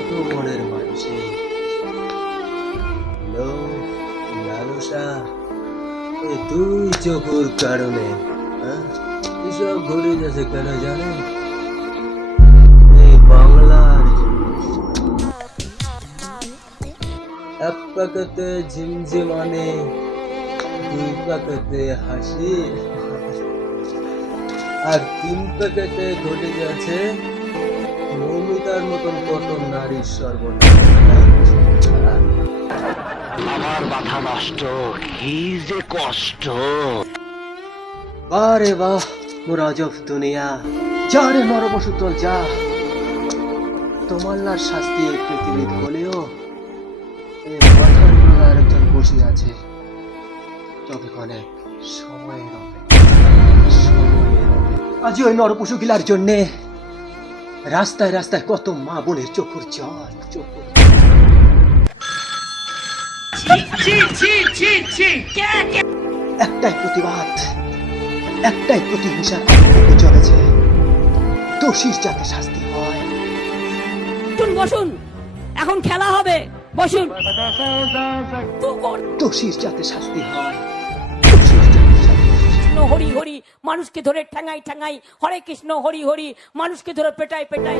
শুধু মনের মানুষে লোভ লালসা দুই চকুর কারণে হ্যাঁ? এসব ঘুরে গেছে কেন জানে এই বাংলার এক ঝিমঝিমানে, দুই পাকাতে হাসি, আর তিন পাকাতে ঘটে যাচ্ছে মৌমিতার মতন কত নারীর সর্বনাশ। আমার মাথা নষ্ট কি যে কষ্ট। বারে বাহ মুরাজব দুনিয়া যা রে নরবসুতল যা। তোমাল্লার শাস্তি এই পৃথিবী হলেও মাথার আরেকজন বসে আছে। তবে অনেক সময়ের অপেক্ষা, সময়ের। আজ ওই নরপশু গিলার জন্যে রাস্তায় রাস্তায় কত মা বোনের চোখের জল চোখের একটাই প্রতিবাদ একটাই আন্দোলন চলেছে। দোষীর যাতে শাস্তি হয়। বসুন বসুন এখন খেলা হবে বসুন। দোষীর যাতে শাস্তি হয়। মানুষকে ধরে ঠেঙাই ঠেঙাই হরে কৃষ্ণ হরি হরি মানুষকে ধরে পেটাই পেটাই